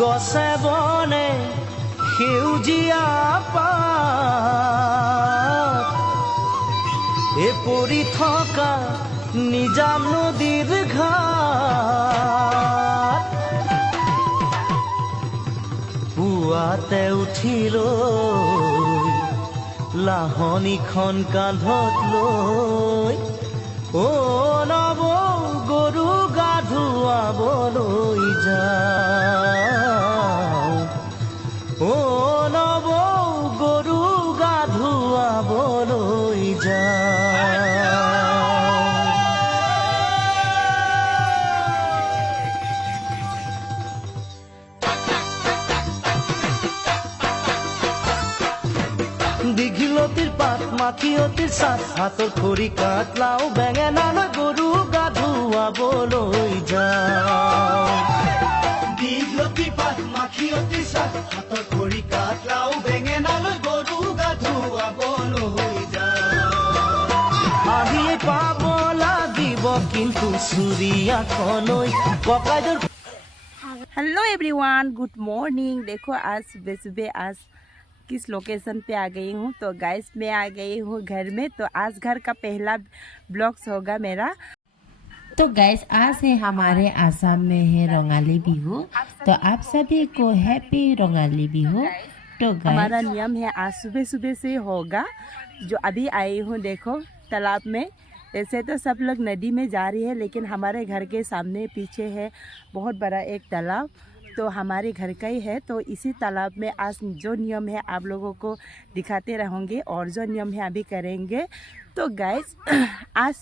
গছে বনে সেউজীয়া পাত এ পৰি থকা নিজান নদীৰ ঘাট পুৱাতে উঠিলৈ লাহনীখন কান্ধত লৈ অ নৱ গৰু গা ধুৱাবলৈ যাওঁ অ নৱ গৰু গা ধুৱাবলৈ দীঘলতিৰ পাত মাখিয়তিৰ চাট হাতৰ খৰি কাঠ লাও বেঙেনালৈ গৰু গা ধুৱাবলৈ যাওঁ দীঘলতিৰ পাত মাখিয়তিৰ চাট হাতৰ খৰি কাঠ লাও বেঙেনালৈ গৰু গা ধুৱাবলৈ যাওঁ আহিয়ে পাব লাগিব কিন্তু চুৰিয়াখলৈ ককাইদেউৰ। Hello everyone, good morning. देखो आज सुबह सुबह आज किस लोकेशन पे आ गई हूँ। तो गाइस मैं आ गई हूँ घर में। तो आज घर का पहला ब्लॉग्स होगा मेरा। तो गाइस आज है हमारे आसाम में है रंगाली बिहू। तो आप सभी को हैप्पी रंगाली बिहू। तो हमारा नियम है आज सुबह सुबह से होगा। जो अभी आई हूँ देखो तालाब में। ऐसे तो सब लोग नदी में जा रही है लेकिन हमारे घर के सामने पीछे है बहुत बड़ा एक तालाब। तो हमारे घर का ही है। तो इसी तालाब में आज जो नियम है आप लोगों को दिखाते रहूँगे और जो नियम है अभी करेंगे। तो गाइस आज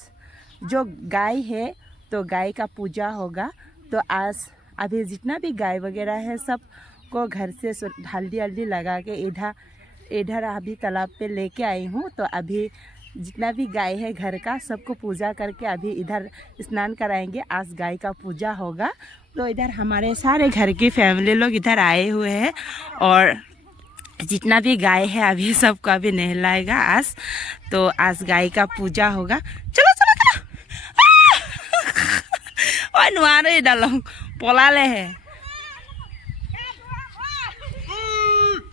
जो गाय है तो गाय का पूजा होगा। तो आज अभी जितना भी गाय वगैरह है सबको घर से हल्दी हल्दी लगा के इधर अभी तालाब पे लेके आई हूँ। तो अभी जितना भी गाय है घर का सबको पूजा करके अभी इधर स्नान कराएंगे। आज गाय का पूजा होगा। तो इधर हमारे सारे घर की फैमिली लोग इधर आए हुए हैं और जितना भी गाय है अभी सबको अभी नहलाएगा आज। तो आज गाय का पूजा होगा। चलो चलो चलो और नुआरे डालो पलाले है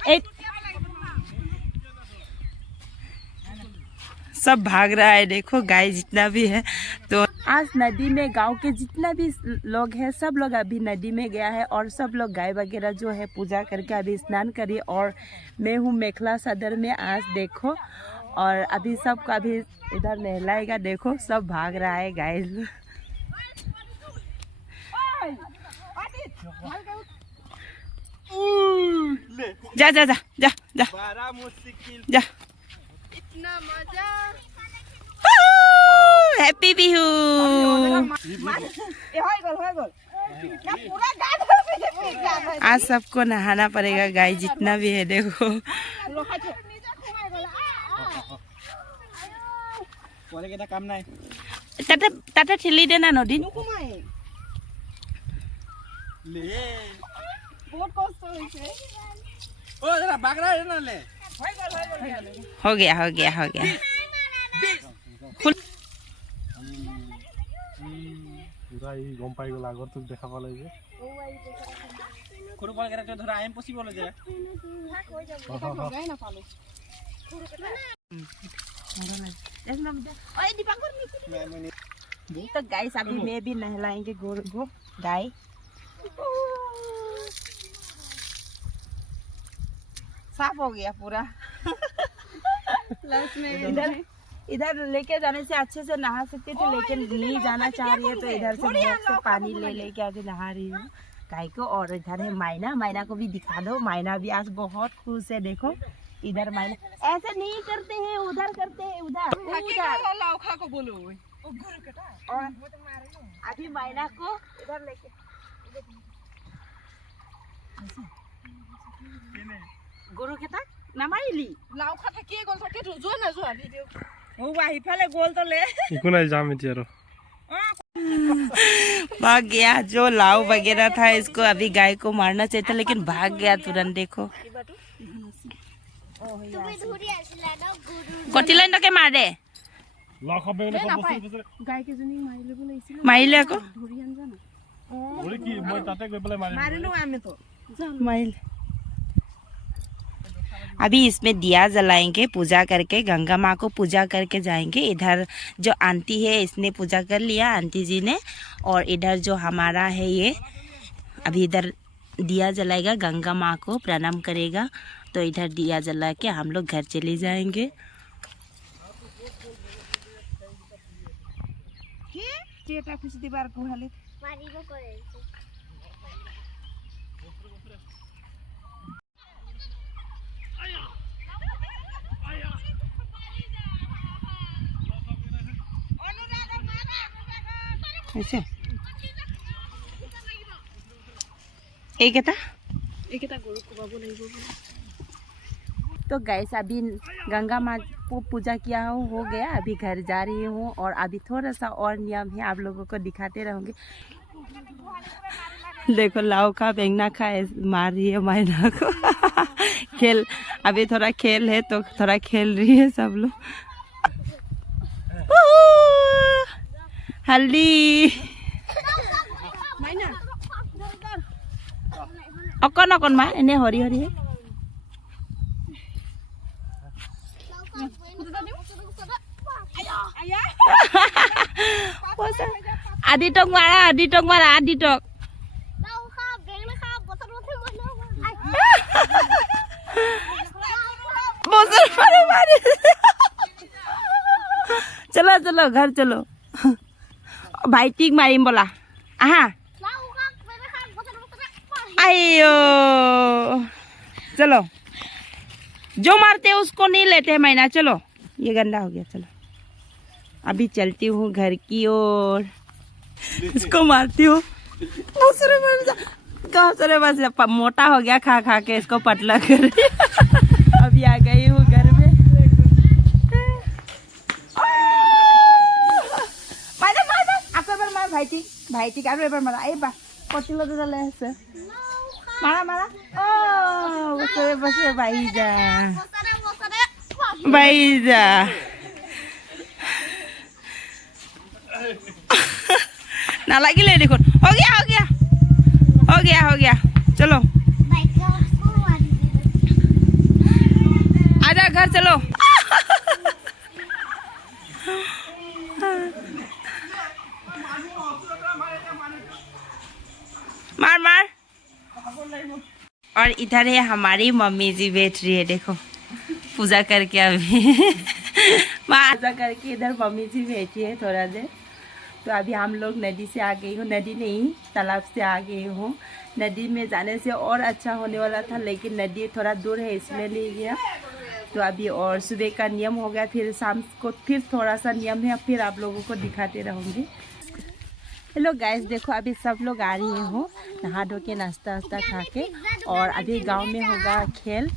एक सब भाग रहा है। देखो गाय जितना भी है। तो आज नदी में गांव के जितना भी लोग हैं सब लोग अभी नदी में गया है और सब लोग गाय वगैरह जो है पूजा करके अभी स्नान करिए। और मैं हूँ मेखला सदर में आज देखो। और अभी सबको अभी इधर नहलाएगा। देखो सब भाग रहा है गाय। जा जा जा जा जा जा इतना मजा। हैप्पी बिहू। आज सबको नहाना पड़ेगा गाय जितना भी है। देखो ताते ठेली देना नदी हो गया हो गया हो गया। গম পাই গ'ল আগৰ তোক দেখা পালে যে সৰু পাল কেৰেক্টাৰ ধৰা আই এম পসিবল যে तो गाइस अभी मैं भी नहलाएंगे गोरू को गाय। साफ हो गया पूरा। इधर लेके जाने से अच्छे से नहा सकते थे लेकिन नहीं जाना चाह रही है। तो इधर से बोट से पानी ले लेके आगे नहा रही हूँ गाय को। और इधर है मायना। मायना को भी दिखा दो। मायना भी आज बहुत खुश है। देखो इधर मायना ऐसे नहीं करते हैं उधर करते हैं उधर को बोलो। और अभी मायना को इधर लेके গৰু কেইটা নামাৰিলি লাও খা থাকিয়ে গ'ল থাকে যোৱা না যোৱা ভিডিঅ' ও আহিফালে গ'ল তলে একো নাই যাম এতিয়া আৰু भाग गया। जो लाव वगैरह था इसको अभी गाय को मारना चाहिए था लेकिन भाग गया तुरंत। देखो कटी लाइन के मारे গাই কেজনী मारिले আকৌ কি মই তাতে গৈ পেলাই মাৰিম मारिलो আমি তো माइल। अभी इसमें दिया जलाएंगे, पूजा करके गंगा माँ को पूजा करके जाएंगे। इधर जो आंटी है इसने पूजा कर लिया, आंटी जी ने। और इधर जो हमारा है ये अभी इधर दिया जलाएगा, गंगा माँ को प्रणाम करेगा। तो इधर दिया जला के हम लोग घर चले जाएंगे। ऐसे एक तो गैस अभी गंगा माँ को पूजा किया हो गया, अभी घर जा रही हूँ। और अभी थोड़ा सा और नियम है, आप लोगों को दिखाते रहूँगी। देखो लाव का बेंगना खाए मार रही है मैना को। खेल अभी थोड़ा खेल है तो थोड़ा खेल रही है सब लोग। हल्दी अकन अकन मा एने हरी हरी है। आदि टक मारा, आदि टक मारा, आदि टक। चलो चलो घर चलो। भाई टिक मारिम बोला। आहा आयो चलो, जो मारते उसको नहीं लेते मैना। चलो ये गंदा हो गया। चलो अभी चलती हूँ घर की ओर। इसको मारती हूँ। बस मोटा हो गया खा खा के, इसको पतला कर। अभी आ गई हूँ घर में। भाई ठीक आप एबार मारा। एबार कटिलो तो डाले আছে मारा मारा। ओ बसे बसे भाई जा भाई जा। ना लगिले देखो। हो गया हो गया हो गया हो गया। चलो आजा घर चलो। मार मार। और इधर है हमारी मम्मी जी बैठ रही है, देखो पूजा करके। अभी पूजा करके इधर मम्मी जी बैठी है थोड़ा देर। तो अभी हम लोग नदी से आ गई हूँ, नदी नहीं तालाब से आ गई हूँ। नदी में जाने से और अच्छा होने वाला था, लेकिन नदी थोड़ा दूर है इसलिए ले गया। तो अभी और सुबह का नियम हो गया, फिर शाम को फिर थोड़ा सा नियम है, फिर आप लोगों को दिखाते रहूँगी। हेलो गाइस, देखो अभी सब लोग आ रही हो नहा धो के नाश्ता वास्ता खा के। और अभी गांव में होगा खेल,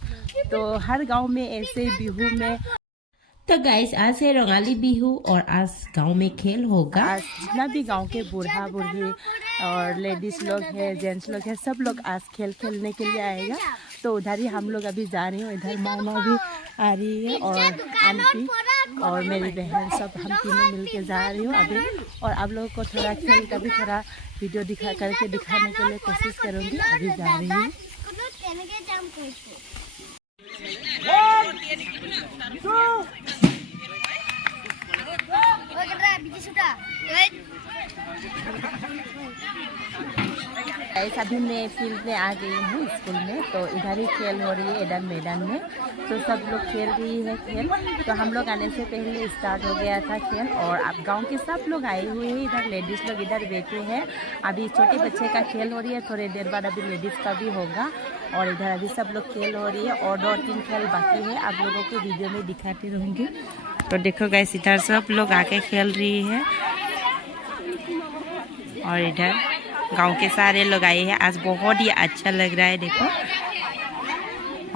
तो हर गांव में ऐसे बिहू में। तो गाइस आज है रंगाली बिहू और आज गांव में खेल होगा। आज जितना भी गांव के बूढ़ा बूढ़ी और लेडीज लोग हैं, जेंट्स लोग हैं, सब लोग आज खेल खेलने के लिए आएगा। तो उधर ही हम लोग अभी जा रहे हैं। इधर मामा भी आ रही है और आंटी और मेरी बहन, सब हम तीनों मिलके जा रही हूँ अभी। और आप लोगों को थोड़ा खेल का भी थोड़ा वीडियो दिखाने के लिए कोशिश करूँगी। अभी जा रही हूँ। अभी मैं फील्ड में आ गई हूँ स्कूल में। तो इधर ही खेल हो रही है, इधर मैदान में। तो सब लोग खेल रही है खेल। तो हम लोग आने से पहले स्टार्ट हो गया था खेल। और अब गांव के सब लोग आए हुए हैं। इधर लेडीज़ लोग इधर बैठे हैं। अभी छोटे बच्चे का खेल हो रही है, थोड़ी देर बाद अभी लेडीज़ का भी होगा। और इधर अभी सब लोग खेल हो रही है और 2-3 खेल बाकी है, आप लोगों को वीडियो में दिखाती रहूँगी। तो देखो गाइस, इधर सब लोग आके खेल रही है और इधर गांव के सारे लोग आए हैं। आज बहुत ही अच्छा लग रहा है, देखो।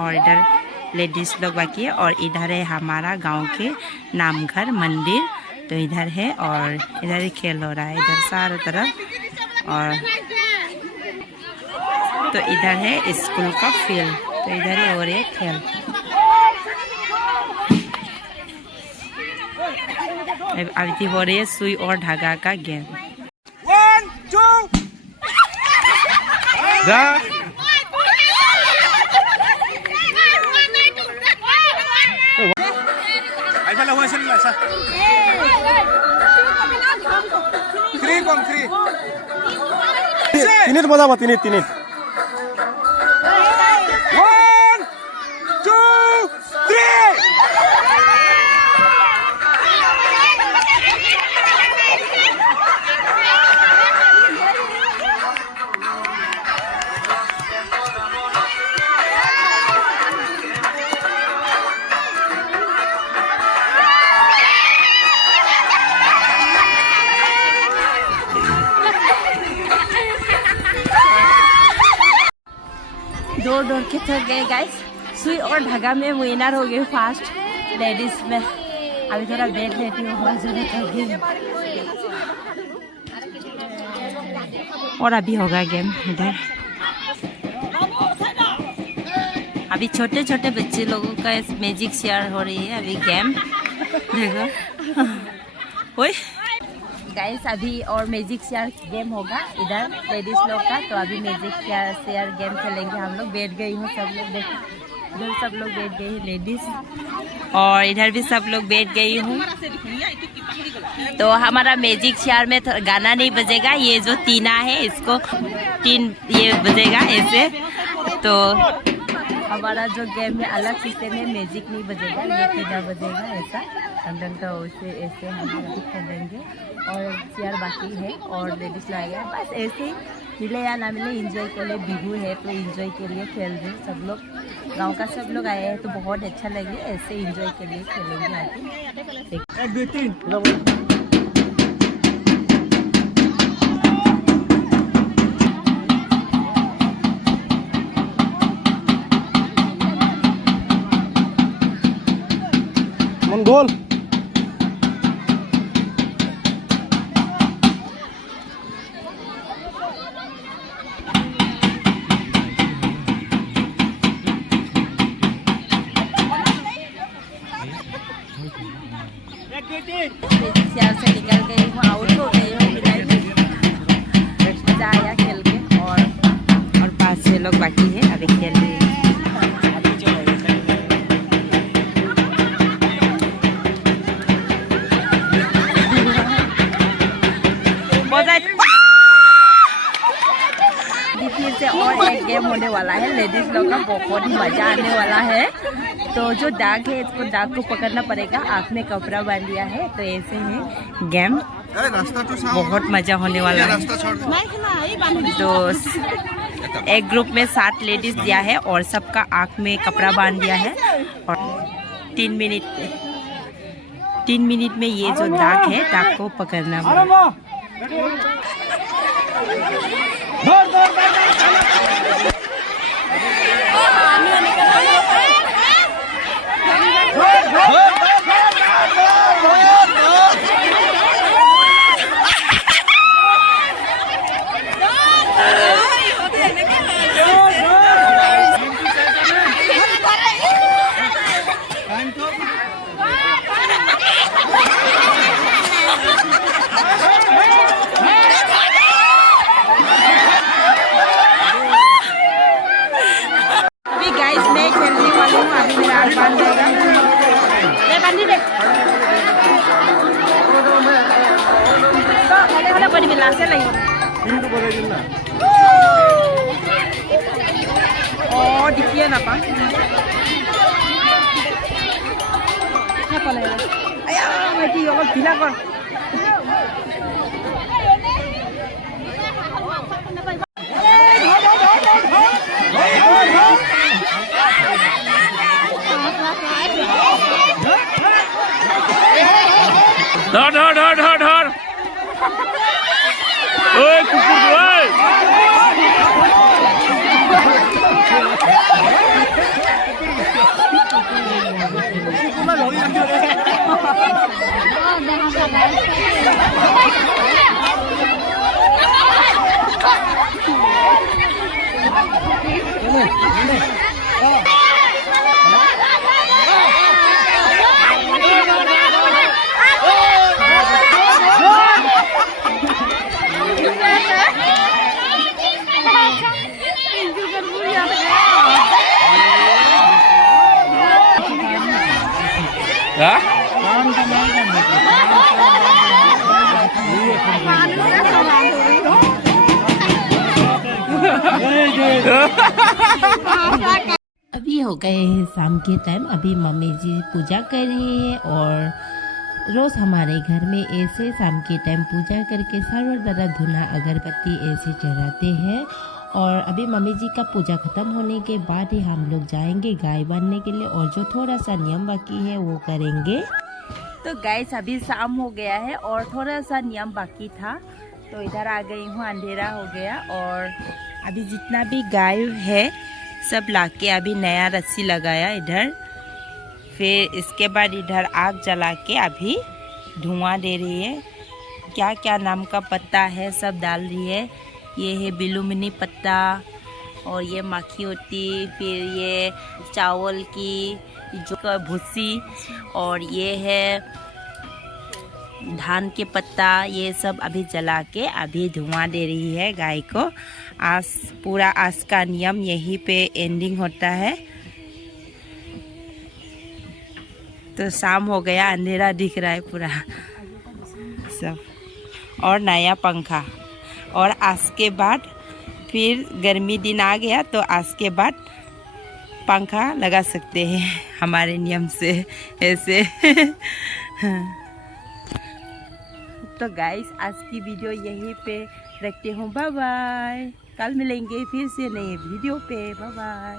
और इधर लेडीज लोग बाकी है। और इधर है हमारा गांव के नामघर मंदिर, तो इधर है। और इधर ही खेल हो रहा है इधर सारे तरफ। और तो इधर है स्कूल का फील्ड, तो इधर ही हो रही है खेल। अभी हो रही है सुई और धागा का गेम। 1 2 তিনিত বজাব তিনিত 1 2 3 दौड़ दौड़ के थक गए गाइस। सुई और धागा में विनर हो गए फास्ट लेडीज में। अभी थोड़ा बैठ लेती हूँ, बहुत ज़्यादा थक गई। और अभी होगा गेम इधर। अभी छोटे छोटे बच्चे लोगों का मैजिक शेयर हो रही है अभी गेम। देखो ओए गाइस, अभी और मैजिक शेयर गेम होगा इधर लेडीज लोग का। तो अभी मैजिक शेयर गेम खेलेंगे हम लोग। बैठ गई हूँ सब लोग, देखो इधर सब लोग बैठ गए हैं लेडीज, और इधर भी सब लोग बैठ गई हूँ। तो हमारा मैजिक शेयर में गाना नहीं बजेगा, ये जो तीना है इसको तीन ये बजेगा ऐसे। तो हमारा जो गेम है अलग सिस्टम में, मैजिक नहीं बजेगा, ये तीना बजेगा ऐसा। तो उसे ऐसे हम लोग खेलेंगे और शेयर बाकी है और लेडीज लाएगा। बस ऐसे ही मिले या ना मिले, एंजॉय के लिए बिहू है तो एंजॉय के लिए खेल रहे सब लोग। गांव का सब लोग आए हैं तो बहुत अच्छा लगे, ऐसे एंजॉय के लिए खेलेंगे आके। 1 2 3 गोल। शेयर से निकल गई हूँ, आउट हो गई हूँ। मजा आया खेल के। और 5-6 लोग बाकी है अभी खेल रहे हैं। फिर से और एक गेम होने वाला है लेडीज लोग का, बहुत ही मजा आने वाला है। तो जो दाग है इसको दाग को पकड़ना पड़ेगा, आँख में कपड़ा बांध दिया है। तो ऐसे है गेम, बहुत मजा होने वाला है। तो एक ग्रुप में 7 लेडीज दिया है और सबका आँख में कपड़ा बांध दिया है। और 3 मिनट में ये जो दाग है दाग को पकड़ना पड़ेगा। Oh, dikian apa? Apa lagi? Ayo, mati orang bila kon. धर ओए कुकुर ओए Hah? अभी हो गए हैं शाम के टाइम। अभी मम्मी जी पूजा कर रही है और रोज़ हमारे घर में ऐसे शाम के टाइम पूजा करके सर्वर बड़ा धुना अगरबत्ती ऐसे चढ़ाते हैं। और अभी मम्मी जी का पूजा ख़त्म होने के बाद ही हम लोग जाएंगे गाय बांधने के लिए और जो थोड़ा सा नियम बाकी है वो करेंगे। तो गाइस अभी शाम हो गया है और थोड़ा सा नियम बाकी था, तो इधर आ गई हूँ। अंधेरा हो गया और अभी जितना भी गाय है सब लाके अभी नया रस्सी लगाया इधर। फिर इसके बाद इधर आग जला के अभी धुआं दे रही है। क्या क्या नाम का पत्ता है सब डाल रही है। ये है बिलुमिनी पत्ता और ये माखी होती, फिर ये चावल की जो भूसी, और ये है धान के पत्ता। ये सब अभी जला के अभी धुआं दे रही है गाय को। आज पूरा आज का नियम यहीं पे एंडिंग होता है। तो शाम हो गया, अंधेरा दिख रहा है पूरा सब, और नया पंखा। और आज के बाद फिर गर्मी दिन आ गया तो आज के बाद पंखा लगा सकते हैं हमारे नियम से ऐसे। तो गाइस आज की वीडियो यहीं पे रखते हूँ। Bye bye. कल मिलेंगे फिर से नए वीडियो पे। Bye bye.